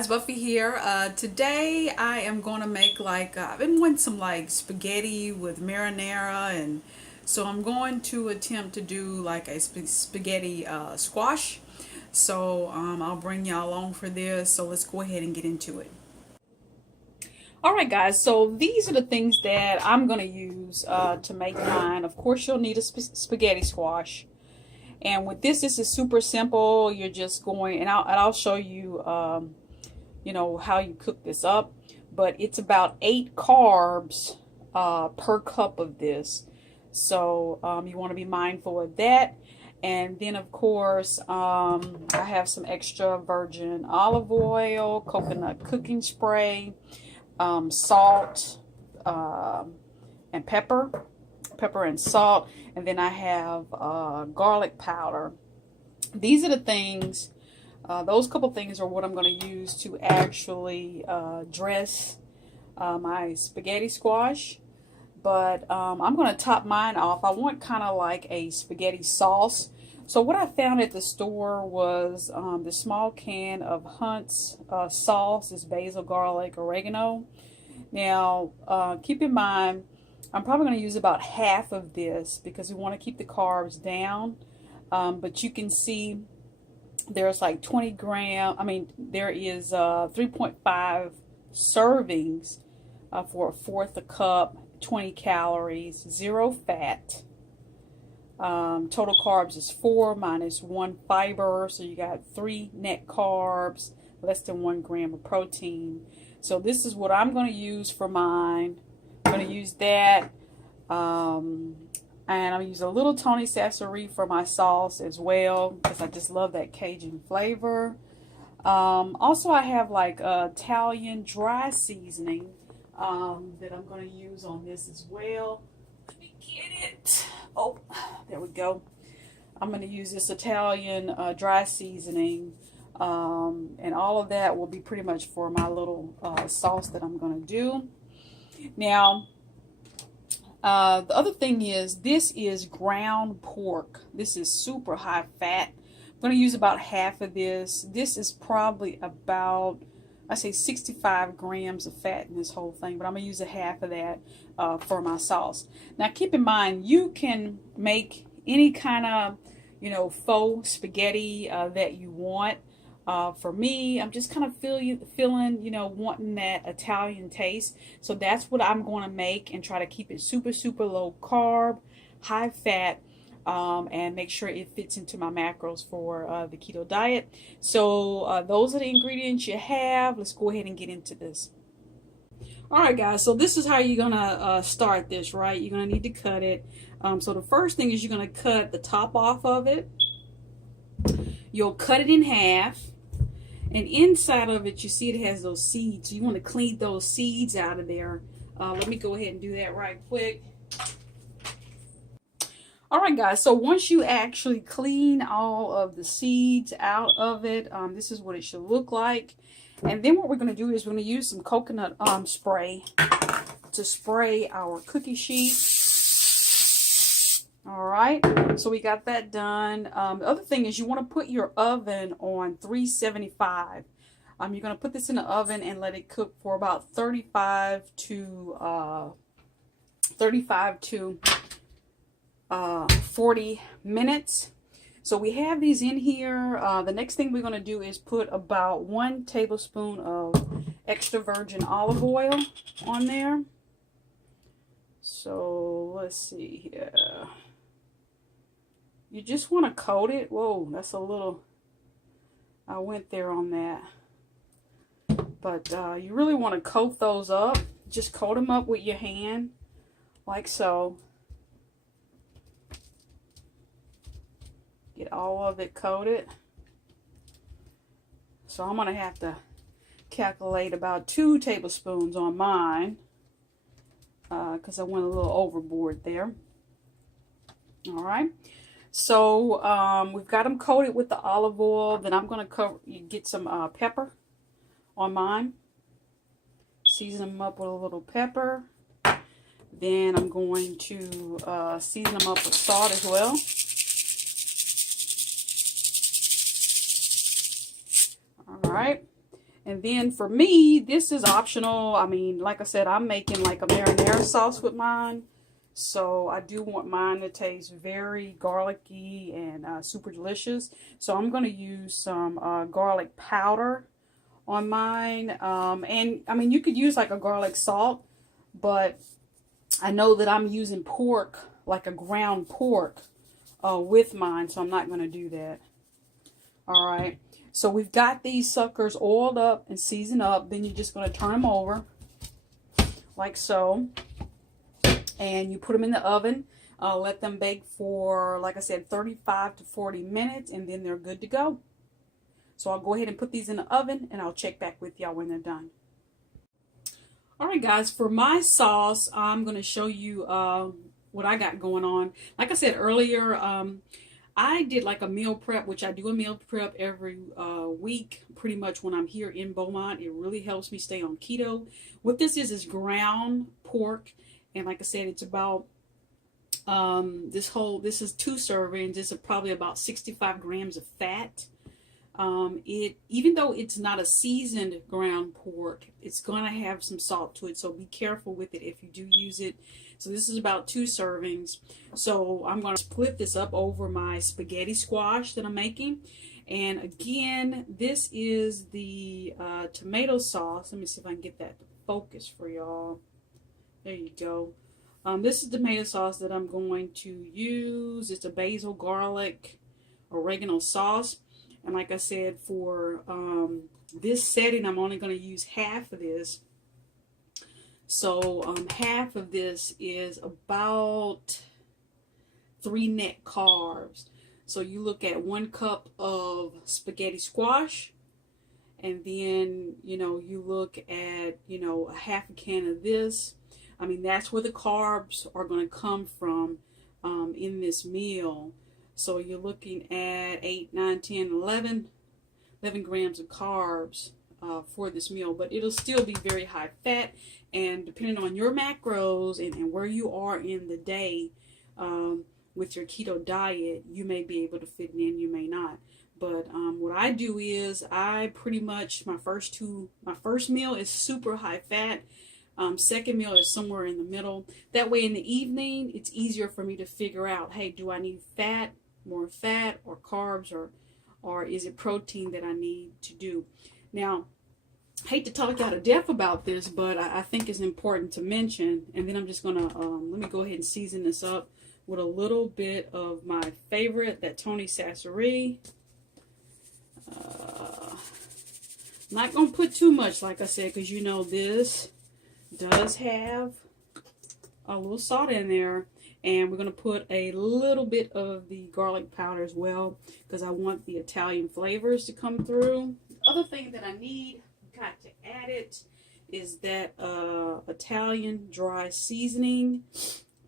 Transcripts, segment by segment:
guys, Buffy here. Today I am going to make I've been wanting some spaghetti with marinara, and so I'm going to attempt to do like a spaghetti squash. I'll bring y'all along for this. So let's go ahead and get into it. All right, guys. So these are the things that I'm going to use to make mine. Of course, you'll need a spaghetti squash. And with this is super simple. You're just going, and I'll show you, how you cook this up. But it's about 8 carbs per cup of this. So you want to be mindful of that. And then, of course, I have some extra virgin olive oil, coconut cooking spray, salt, and pepper and salt, and then I have garlic powder. These are the things, those couple things are what I'm going to use to actually dress my spaghetti squash. But I'm going to top mine off. I want kind of like a spaghetti sauce. So what I found at the store was the small can of Hunt's sauce is basil, garlic, oregano. Now, keep in mind, I'm probably going to use about half of this because we want to keep the carbs down. But you can see there's like 20 gram. I mean, there is 3.5 servings for a fourth a cup, 20 calories, 0 fat. Total carbs is 4 minus 1 fiber. So you got 3 net carbs, less than 1 gram of protein. So this is what I'm going to use for mine. I'm going to use that, and I'm going to use a little Tony Sasserie for my sauce as well, because I just love that Cajun flavor. Also, I have like Italian dry seasoning that I'm going to use on this as well. Let me get it. Oh, there we go. I'm going to use this Italian dry seasoning, and all of that will be pretty much for my little sauce that I'm going to do. Now, the other thing is, this is ground pork. This is super high fat. I'm going to use about half of this. This is probably about, I say 65 grams of fat in this whole thing, but I'm going to use a half of that for my sauce. Now, keep in mind, you can make any kind of, faux spaghetti that you want. For me, I'm just kind of feeling, wanting that Italian taste. So that's what I'm going to make and try to keep it super, super low carb, high fat, and make sure it fits into my macros for the keto diet. So those are the ingredients you have. Let's go ahead and get into this. All right, guys, so this is how you're going to start this, right? You're going to need to cut it. So the first thing is you're going to cut the top off of it. You'll cut it in half. And inside of it, you see it has those seeds. So you want to clean those seeds out of there. Let me go ahead and do that right quick. All right, guys. So once you actually clean all of the seeds out of it, this is what it should look like. And then what we're going to do is we're going to use some coconut spray to spray our cookie sheet. All right, so we got that done. The other thing is you want to put your oven on 375. You're going to put this in the oven and let it cook for about 35 to 40 minutes. So we have these in here. The next thing we're going to do is put about 1 tablespoon of extra virgin olive oil on there. So let's see here. You just want to coat it. Whoa, that's a little, I went there on that. But you really want to coat those up. Just coat them up with your hand, like so. Get all of it coated. So I'm going to have to calculate about 2 tablespoons on mine, because I went a little overboard there. All right. So we've got them coated with the olive oil. Then I'm going to get some pepper on mine. Season them up with a little pepper. Then I'm going to season them up with salt as well. All right. And then for me, this is optional. I mean, like I said, I'm making like a marinara sauce with mine. So I do want mine to taste very garlicky and super delicious. So I'm going to use some garlic powder on mine. And I mean, you could use like a garlic salt, but I know that I'm using pork, like a ground pork, with mine. So I'm not going to do that. All right. So we've got these suckers oiled up and seasoned up. Then you're just going to turn them over like so. And you put them in the oven. Let them bake for, like I said, 35 to 40 minutes. And then they're good to go. So I'll go ahead and put these in the oven. And I'll check back with y'all when they're done. Alright guys, for my sauce, I'm going to show you what I got going on. Like I said earlier, I did like a meal prep, which I do a meal prep every week, pretty much when I'm here in Beaumont. It really helps me stay on keto. What this is ground pork, and like I said, it's about this is 2 servings. This is probably about 65 grams of fat. Even though it's not a seasoned ground pork, it's going to have some salt to it, so be careful with it if you do use it. So this is about 2 servings. So I'm going to split this up over my spaghetti squash that I'm making. And again, this is the tomato sauce. Let me see if I can get that to focus for y'all. There you go. This is the tomato sauce that I'm going to use. It's a basil, garlic, oregano sauce. And like I said, for this setting, I'm only going to use half of this. So half of this is about 3 net carbs. So you look at 1 cup of spaghetti squash, and then, you know, you look at, you know, a half a can of this. I mean, that's where the carbs are going to come from in this meal. So you're looking at 8, 9, 10, 11 grams of carbs for this meal. But it'll still be very high fat. And depending on your macros and where you are in the day with your keto diet, you may be able to fit it in, you may not. But what I do is I pretty much, my first meal is super high fat. Second meal is somewhere in the middle. That way in the evening, it's easier for me to figure out, hey, do I need fat, more fat, or carbs, or is it protein that I need to do? Now, I hate to talk out of death about this, but I think it's important to mention. And then I'm just going to, let me go ahead and season this up with a little bit of my favorite, that Tony Sasserie. Not going to put too much, like I said, because you know this does have a little salt in there. And we're going to put a little bit of the garlic powder as well, because I want the Italian flavors to come through. The other thing that I need, got to add it, is that Italian dry seasoning.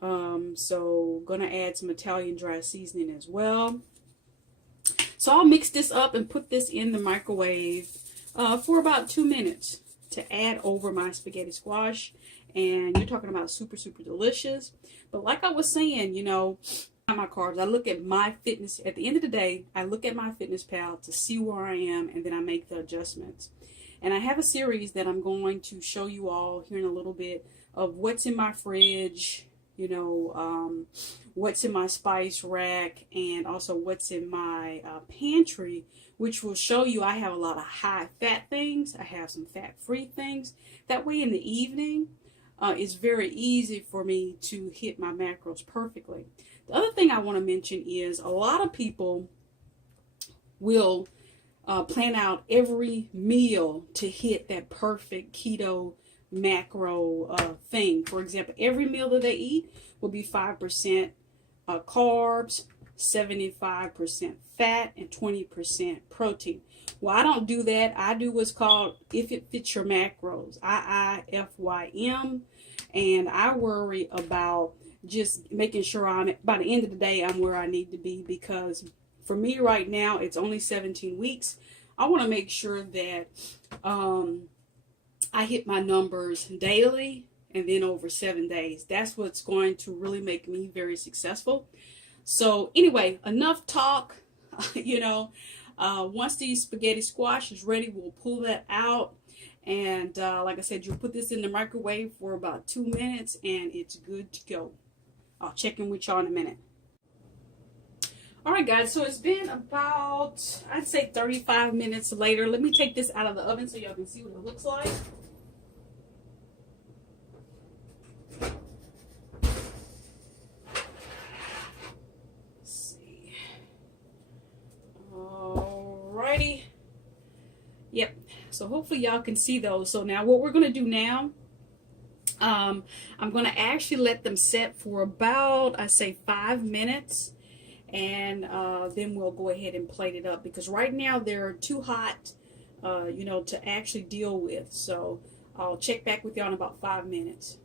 So going to add some Italian dry seasoning as well. So I'll mix this up and put this in the microwave for about 2 minutes to add over my spaghetti squash. And you're talking about super, super delicious. But like I was saying, you know, my carbs, I look at my fitness. At the end of the day, I look at my fitness pal to see where I am, and then I make the adjustments. And I have a series that I'm going to show you all here in a little bit of what's in my fridge, you know, what's in my spice rack, and also what's in my pantry, which will show you I have a lot of high fat things. I have some fat free things. That way in the evening, it's very easy for me to hit my macros perfectly. The other thing I want to mention is a lot of people will plan out every meal to hit that perfect keto macro thing. For example, every meal that they eat will be 5% carbs, 75% fat, and 20% protein. Well, I don't do that. I do what's called if it fits your macros, IIFYM, and I worry about just making sure by the end of the day, I'm where I need to be, because for me right now, it's only 17 weeks. I want to make sure that I hit my numbers daily and then over 7 days. That's what's going to really make me very successful. So anyway, enough talk. You know, Once the spaghetti squash is ready, we'll pull that out. And like I said, you'll put this in the microwave for about 2 minutes and it's good to go. I'll check in with y'all in a minute. Alright guys, so it's been about, I'd say 35 minutes later. Let me take this out of the oven so y'all can see what it looks like. Let's see. Alrighty. Yep. So hopefully y'all can see those. So now what we're going to do now, I'm going to actually let them set for about, I say 5 minutes. And then we'll go ahead and plate it up because right now they're too hot, you know, to actually deal with. So I'll check back with y'all in about 5 minutes.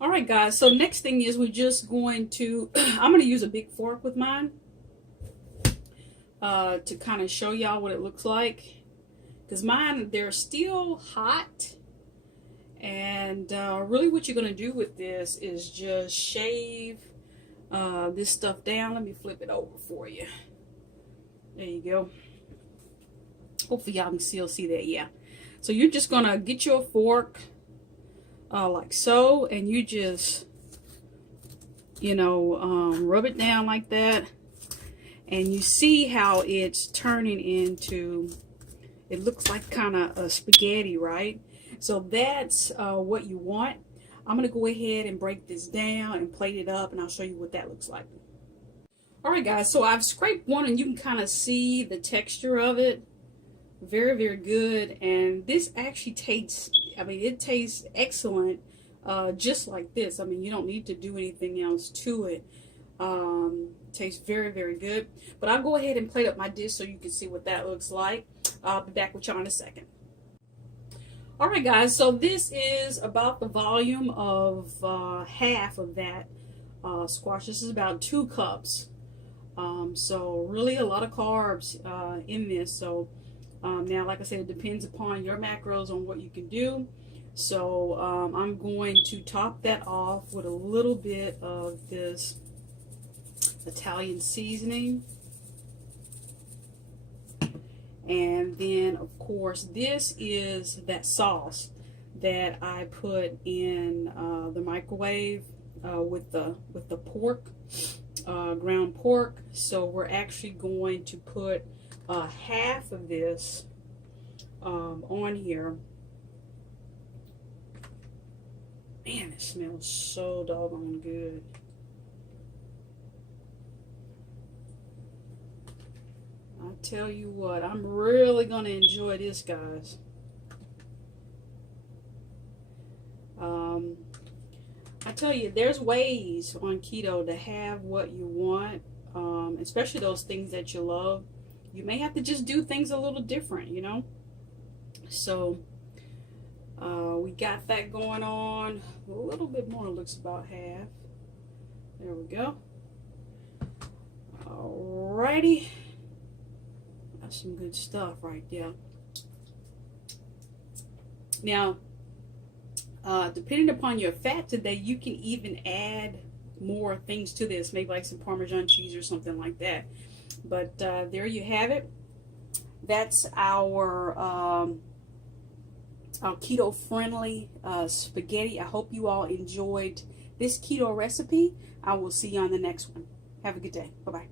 All right, guys. So next thing is we're just going to, I'm going to use a big fork with mine to kind of show y'all what it looks like. Because mine, they're still hot. And really what you're going to do with this is just shave this stuff down. Let me flip it over for you. There you go. Hopefully y'all can still see that. Yeah. So you're just gonna get your fork like so, and you just, you know, rub it down like that, and you see how it's turning into, it looks like kind of a spaghetti, right? So that's what you want. I'm going to go ahead and break this down and plate it up, and I'll show you what that looks like. Alright guys, so I've scraped one and you can kind of see the texture of it. Very, very good. And this actually tastes, I mean, it tastes excellent just like this. I mean, you don't need to do anything else to it. Tastes very, very good. But I'll go ahead and plate up my dish so you can see what that looks like. I'll be back with y'all in a second. Alright guys, so this is about the volume of half of that squash. This is about 2 cups. So really a lot of carbs in this. So now, like I said, it depends upon your macros on what you can do. So I'm going to top that off with a little bit of this Italian seasoning. And then, of course, this is that sauce that I put in the microwave with the pork, ground pork. So we're actually going to put half of this on here. Man, it smells so doggone good. I tell you what, I'm really going to enjoy this, guys. I tell you, there's ways on keto to have what you want, especially those things that you love. You may have to just do things a little different, you know. So we got that going on. A little bit more, looks about half. There we go. Alrighty. That's some good stuff right there. Now, depending upon your fat today, you can even add more things to this, maybe like some Parmesan cheese or something like that. But there you have it. That's our keto-friendly spaghetti. I hope you all enjoyed this keto recipe. I will see you on the next one. Have a good day. Bye-bye.